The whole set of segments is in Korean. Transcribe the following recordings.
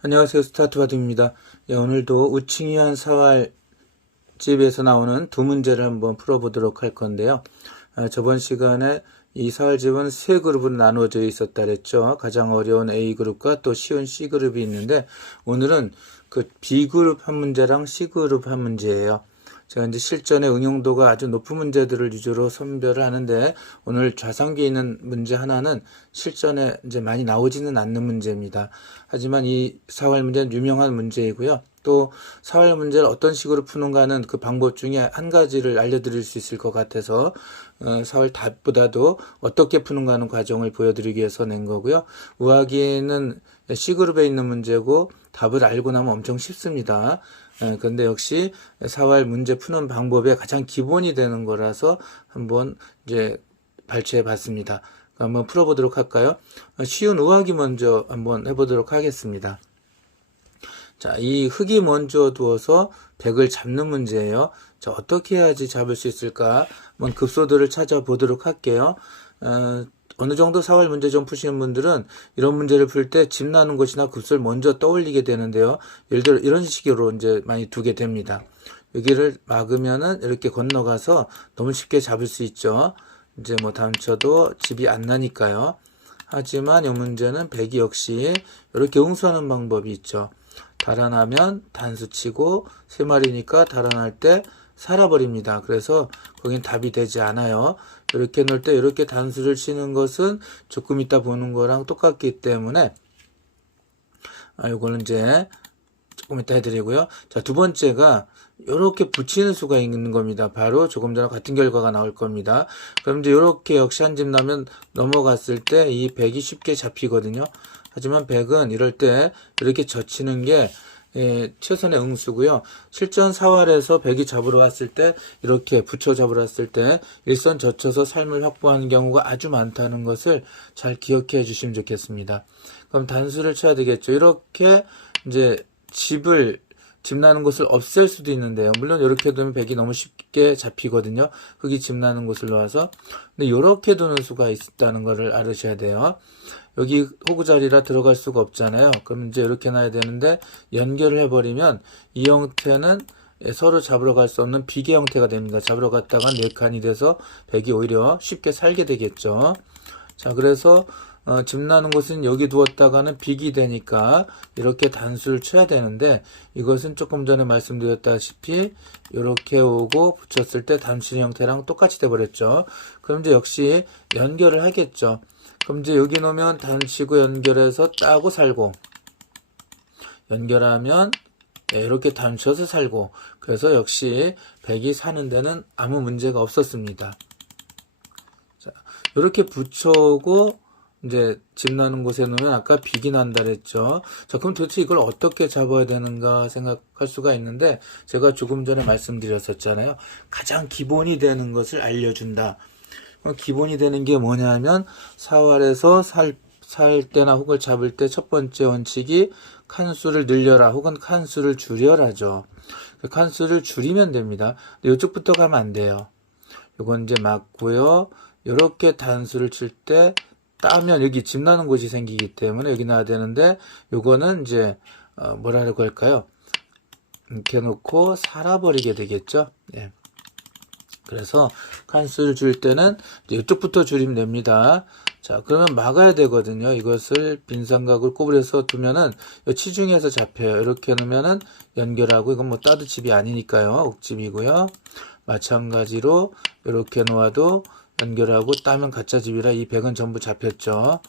안녕하세요. 스타트바디입니다. 예, 오늘도 우칭이한 사활집에서 나오는 두 문제를 한번 풀어보도록 할 건데요. 저번 시간에 이 사활집은 세 그룹으로 나누어져 있었다 그랬죠. 가장 어려운 A그룹과 또 쉬운 C그룹이 있는데 오늘은 그 B그룹 한 문제랑 C그룹 한 문제예요. 제가 이제 실전의 응용도가 아주 높은 문제들을 위주로 선별을 하는데 오늘 좌상기에 있는 문제 하나는 실전에 이제 많이 나오지는 않는 문제입니다. 하지만 이 사활 문제는 유명한 문제이고요. 또 사활 문제를 어떤 식으로 푸는가는 그 방법 중에 한 가지를 알려드릴 수 있을 것 같아서 사활 답보다도 어떻게 푸는가 하는 과정을 보여드리기 위해서 낸 거고요. 우하기는 C그룹에 있는 문제고 답을 알고 나면 엄청 쉽습니다. 그런데 역시 사활 문제 푸는 방법의 가장 기본이 되는 거라서 한번 이제 발췌해 봤습니다. 한번 풀어보도록 할까요? 쉬운 우하기 먼저 한번 해보도록 하겠습니다. 자, 이 흙이 먼저 두어서 100을 잡는 문제예요. 자, 어떻게 해야지 잡을 수 있을까? 한번 급소들을 찾아보도록 할게요. 어느 정도 사활 문제 좀 푸시는 분들은 이런 문제를 풀 때 집 나는 것이나 급소를 먼저 떠올리게 되는데요. 예를 들어 이런 식으로 이제 많이 두게 됩니다. 여기를 막으면은 이렇게 건너가서 너무 쉽게 잡을 수 있죠. 이제 뭐 다음 쳐도 집이 안 나니까요. 하지만 이 문제는 100이 역시 이렇게 응수하는 방법이 있죠. 달아나면 단수 치고 3마리니까 달아날 때 살아버립니다. 그래서 거긴 답이 되지 않아요. 이렇게 놓을 때 이렇게 단수를 치는 것은 조금 이따 보는 거랑 똑같기 때문에 이거는 이제 조금 이따 해드리고요. 자, 두 번째가 이렇게 붙이는 수가 있는 겁니다. 바로 조금 전에 같은 결과가 나올 겁니다. 그럼 이제 이렇게 역시 한 집 나면 넘어갔을 때 이 100이 쉽게 잡히거든요. 하지만 100은 이럴 때 이렇게 젖히는 게 최선의 응수고요. 실전 사활에서 100이 잡으러 왔을 때 이렇게 붙여 잡으러 왔을 때 일선 젖혀서 삶을 확보하는 경우가 아주 많다는 것을 잘 기억해 주시면 좋겠습니다. 그럼 단수를 쳐야 되겠죠. 이렇게 이제 집 나는 곳을 없앨 수도 있는데요. 물론 이렇게 두면 100이 너무 쉽게 잡히거든요. 흙이 집 나는 곳을 놓아서. 근데 이렇게 두는 수가 있다는 것을 알으셔야 돼요. 여기 호구 자리라 들어갈 수가 없잖아요. 그럼 이제 이렇게 놔야 되는데 연결을 해버리면 이 형태는 서로 잡으러 갈 수 없는 비계 형태가 됩니다. 잡으러 갔다가 4칸이 돼서 100이 오히려 쉽게 살게 되겠죠. 자, 그래서 집 나는 곳은 여기 두었다가는 빅이 되니까 이렇게 단수를 쳐야 되는데 이것은 조금 전에 말씀드렸다시피 이렇게 오고 붙였을 때 단수 형태랑 똑같이 돼버렸죠. 그럼 이제 역시 연결을 하겠죠. 그럼 이제 여기 놓으면 단치고 연결해서 따고 살고 연결하면 이렇게 단쳐서 살고 그래서 역시 100이 사는 데는 아무 문제가 없었습니다. 자, 이렇게 붙여오고 이제 집 나는 곳에 놓으면 아까 빅이 난다 그랬죠. 자, 그럼 도대체 이걸 어떻게 잡아야 되는가 생각할 수가 있는데 제가 조금 전에 말씀드렸었잖아요. 가장 기본이 되는 것을 알려준다. 기본이 되는 게 뭐냐면 사활에서 살 때나 혹을 잡을 때 첫 번째 원칙이 칸수를 늘려라 혹은 칸수를 줄여라죠. 칸수를 줄이면 됩니다. 근데 이쪽부터 가면 안 돼요. 이건 이제 맞고요. 이렇게 단수를 칠 때 따면 여기 집 나는 곳이 생기기 때문에 여기 놔야 되는데 이거는 이제 뭐라고 할까요? 이렇게 놓고 살아버리게 되겠죠. 예. 그래서 칸수를 줄 때는 이쪽부터 줄이면 됩니다. 자, 그러면 막아야 되거든요. 이것을 빈삼각을 구부려서 두면은 치중에서 잡혀요. 이렇게 놓으면은 연결하고 이건 뭐 따드집이 아니니까요. 옥집이고요. 마찬가지로 이렇게 놓아도 연결하고 따면 가짜집이라 이 100은 전부 잡혔죠.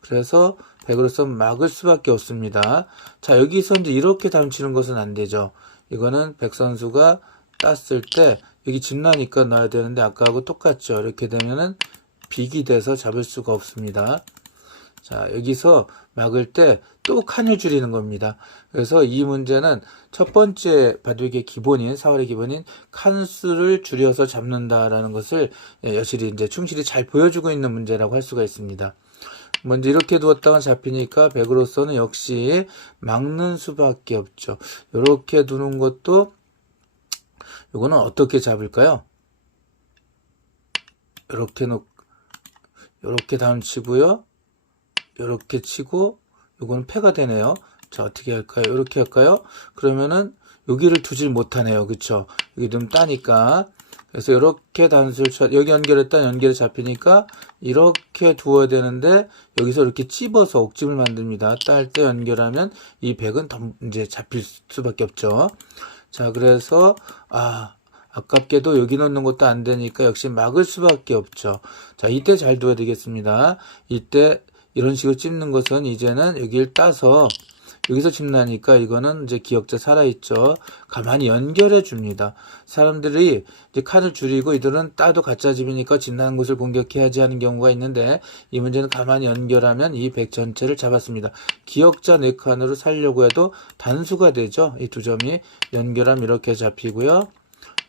그래서 100으로서 막을 수밖에 없습니다. 자, 여기서 이제 이렇게 담치는 것은 안 되죠. 이거는 100 선수가 땄을 때 여기 집 나니까 놔야 되는데 아까하고 똑같죠. 이렇게 되면은 빅이 돼서 잡을 수가 없습니다. 자, 여기서 막을 때 또 칸을 줄이는 겁니다. 그래서 이 문제는 첫 번째 바둑의 기본인, 사활의 기본인 칸수를 줄여서 잡는다라는 것을 여실히 이제 충실히 잘 보여주고 있는 문제라고 할 수가 있습니다. 먼저 이렇게 두었다가 잡히니까 100으로서는 역시 막는 수밖에 없죠. 이렇게 두는 것도 이거는 어떻게 잡을까요? 이렇게 다음 치고요. 이렇게 치고 이거는 패가 되네요. 자, 어떻게 할까요? 이렇게 할까요? 그러면은 여기를 두질 못하네요. 그쵸? 여기 좀 따니까. 그래서 이렇게 단수를 여기 연결했다 연결이 잡히니까 이렇게 두어야 되는데 여기서 이렇게 찝어서 옥집을 만듭니다. 딸 때 연결하면 이 백은 더 이제 잡힐 수밖에 없죠. 자, 그래서 아깝게도 여기 넣는 것도 안 되니까 역시 막을 수밖에 없죠. 자, 이때 잘 둬야 되겠습니다. 이때 이런 식으로 찝는 것은 이제는 여기를 따서 여기서 짚나니까 이거는 이제 기역자 살아있죠. 가만히 연결해 줍니다. 사람들이 이제 칸을 줄이고 이들은 따도 가짜 집이니까 짚나는 곳을 공격해야지 하는 경우가 있는데 이 문제는 가만히 연결하면 이 백 전체를 잡았습니다. 기역자 4칸으로 살려고 해도 단수가 되죠. 이 두 점이 연결하면 이렇게 잡히고요.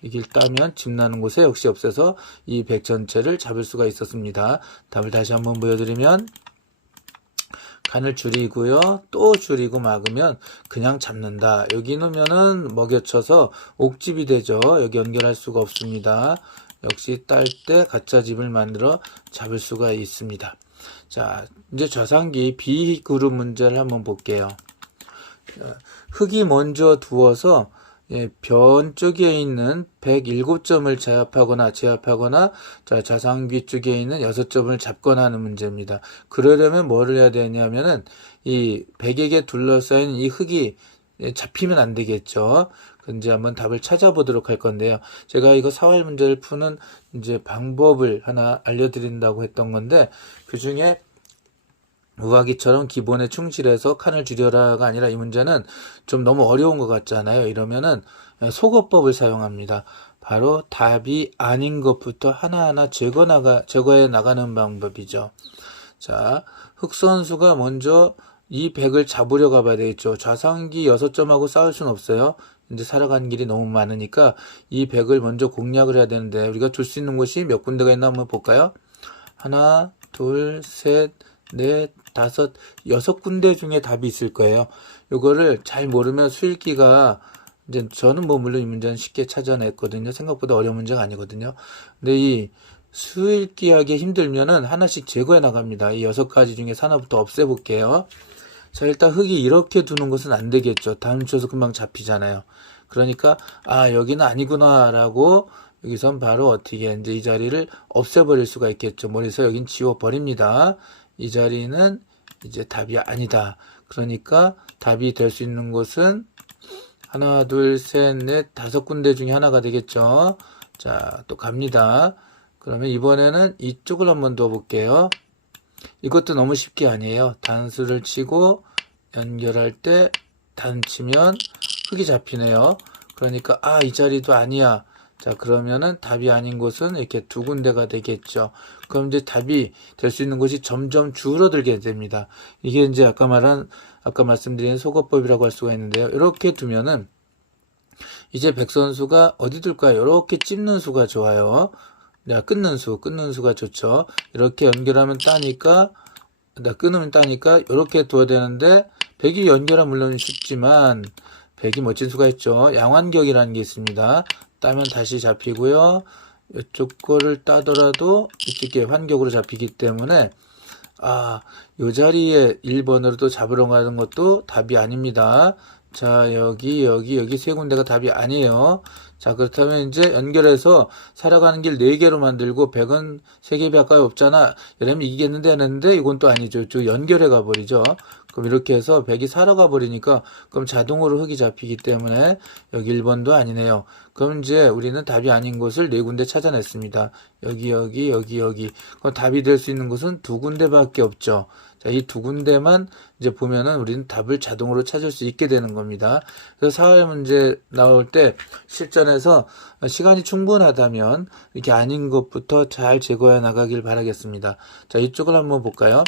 이길 따면 짚나는 곳에 역시 없애서 이 백 전체를 잡을 수가 있었습니다. 답을 다시 한번 보여드리면 칸을 줄이고요. 또 줄이고 막으면 그냥 잡는다. 여기 넣으면은 먹여쳐서 옥집이 되죠. 여기 연결할 수가 없습니다. 역시 딸 때 가짜 집을 만들어 잡을 수가 있습니다. 자, 이제 좌상기 B그룹 문제를 한번 볼게요. 흙이 먼저 두어서 변 쪽에 있는 107점을 제압하거나 자, 좌상귀 쪽에 있는 6점을 잡거나 하는 문제입니다. 그러려면 뭐를 해야 되냐면은 이 100에게 둘러싸인 이 흙이 잡히면 안 되겠죠. 이제 한번 답을 찾아보도록 할 건데요. 제가 이거 사활 문제를 푸는 이제 방법을 하나 알려드린다고 했던 건데 그 중에 우하기처럼 기본에 충실해서 칸을 줄여라가 아니라 이 문제는 좀 너무 어려운 것 같잖아요. 이러면은 속어법을 사용합니다. 바로 답이 아닌 것부터 하나하나 제거해 나가는 방법이죠. 자, 흑선수가 먼저 이 100을 잡으려 가봐야 되겠죠. 좌상기 6점하고 싸울 수는 없어요. 이제 살아가는 길이 너무 많으니까 이 100을 먼저 공략을 해야 되는데 우리가 둘 수 있는 곳이 몇 군데가 있나 한번 볼까요? 하나, 둘, 셋, 넷, 5, 6군데 중에 답이 있을 거예요. 요거를 잘 모르면 수읽기가 이제 저는 뭐 물론 이 문제는 쉽게 찾아냈거든요. 생각보다 어려운 문제가 아니거든요. 근데 이 수읽기 하기 힘들면은 하나씩 제거해 나갑니다. 이 6가지 중에서 하나부터 없애볼게요. 자, 일단 흙이 이렇게 두는 것은 안 되겠죠. 다음 주에서 금방 잡히잖아요. 그러니까 여기는 아니구나 라고 여기선 바로 어떻게 이제 이 자리를 없애버릴 수가 있겠죠. 머리에서 여긴 지워버립니다. 이 자리는 이제 답이 아니다. 그러니까 답이 될 수 있는 곳은 하나, 둘, 셋, 넷, 5군데 중에 하나가 되겠죠. 자, 또 갑니다. 그러면 이번에는 이쪽을 한번 더 볼게요. 이것도 너무 쉽게 아니에요. 단수를 치고 연결할 때 단 치면 흙이 잡히네요. 그러니까 이 자리도 아니야. 자, 그러면은 답이 아닌 곳은 이렇게 2군데가 되겠죠. 그럼 이제 답이 될 수 있는 곳이 점점 줄어들게 됩니다. 이게 이제 아까 말씀드린 속어법이라고 할 수가 있는데요. 이렇게 두면은 이제 백선수가 어디 둘까요? 이렇게 찝는 수가 좋아요. 끊는 수가 좋죠. 이렇게 연결하면 따니까, 끊으면 따니까 이렇게 둬야 되는데 100이 연결하면 물론 쉽지만 100이 멋진 수가 있죠. 양완격이라는 게 있습니다. 따면 다시 잡히고요. 이쪽 거를 따더라도 이쪽에 환격으로 잡히기 때문에 요 자리에 1번으로 또 잡으러 가는 것도 답이 아닙니다. 자, 여기 3군데가 답이 아니에요. 자, 그렇다면 이제 연결해서 살아가는 길 4개로 만들고 100은 3개 가까이 없잖아. 이러면 이기겠는데 하는데 이건 또 아니죠. 쭉 연결해 가버리죠. 그럼 이렇게 해서 100이 살아가 버리니까 그럼 자동으로 흙이 잡히기 때문에 여기 1번도 아니네요. 그럼 이제 우리는 답이 아닌 곳을 4군데 찾아냈습니다. 여기. 그럼 답이 될 수 있는 곳은 2군데밖에 없죠. 자, 이 2군데만 이제 보면은 우리는 답을 자동으로 찾을 수 있게 되는 겁니다. 그래서 사회 문제 나올 때 실전에서 시간이 충분하다면 이렇게 아닌 것부터 잘 제거해 나가길 바라겠습니다. 자, 이쪽을 한번 볼까요?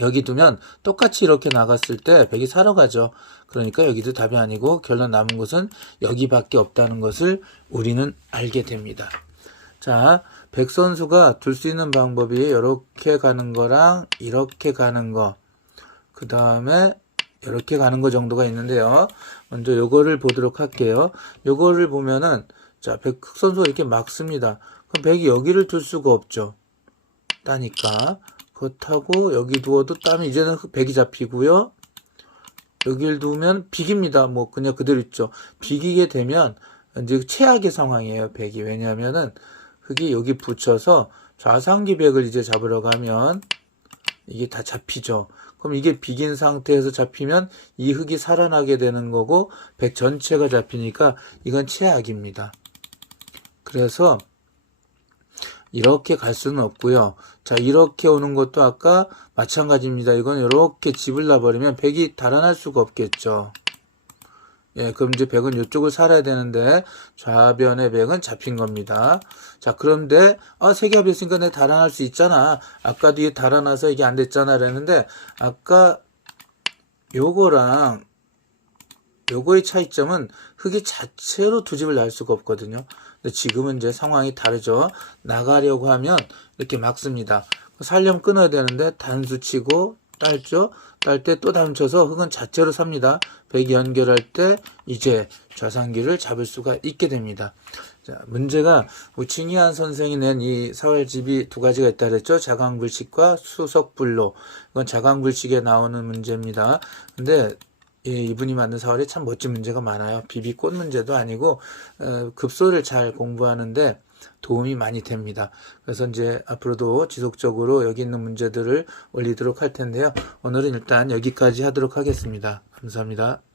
여기 두면 똑같이 이렇게 나갔을 때 100이 살아가죠. 그러니까 여기도 답이 아니고 결론 남은 것은 여기밖에 없다는 것을 우리는 알게 됩니다. 자, 백선수가 둘 수 있는 방법이 이렇게 가는 거랑 이렇게 가는 거, 그 다음에 이렇게 가는 거 정도가 있는데요. 먼저 요거를 보도록 할게요. 요거를 보면은 자, 백선수가 이렇게 막습니다. 그럼 백이 여기를 둘 수가 없죠. 따니까. 그렇다고 여기 두어도 따면 이제는 백이 잡히고요. 여기를 두면 비깁니다. 뭐 그냥 그대로 있죠. 비기게 되면 이제 최악의 상황이에요. 백이. 왜냐하면은 흙이 여기 붙여서 좌상기 백을 이제 잡으러 가면 이게 다 잡히죠. 그럼 이게 비긴 상태에서 잡히면 이 흙이 살아나게 되는 거고 백 전체가 잡히니까 이건 최악입니다. 그래서 이렇게 갈 수는 없고요. 자, 이렇게 오는 것도 아까 마찬가지입니다. 이건 이렇게 집을 놔버리면 백이 달아날 수가 없겠죠. 예, 그럼 이제 백은 이쪽을 살아야 되는데 좌변의 백은 잡힌 겁니다. 자, 그런데 세 개 합했으니까 내가 달아날 수 있잖아. 아까도 이게 달아나서 이게 안 됐잖아 그랬는데 아까 요거랑 요거의 차이점은 흙이 자체로 두 집을 날 수가 없거든요. 근데 지금은 이제 상황이 다르죠. 나가려고 하면 이렇게 막습니다. 살려면 끊어야 되는데 단수 치고 딸죠. 딸 때 또 단쳐서 흙은 자체로 삽니다. 백이 연결할 때 이제 좌상기를 잡을 수가 있게 됩니다. 자, 문제가 우칭이한 선생이 낸 이 사활집이 두 가지가 있다 그랬죠. 자강불식과 수석불로. 이건 자강불식에 나오는 문제입니다. 근데 이분이 만든 사활에 참 멋진 문제가 많아요. 비비꽃 문제도 아니고 급소를 잘 공부하는데 도움이 많이 됩니다. 그래서 이제 앞으로도 지속적으로 여기 있는 문제들을 올리도록 할 텐데요. 오늘은 일단 여기까지 하도록 하겠습니다. 감사합니다.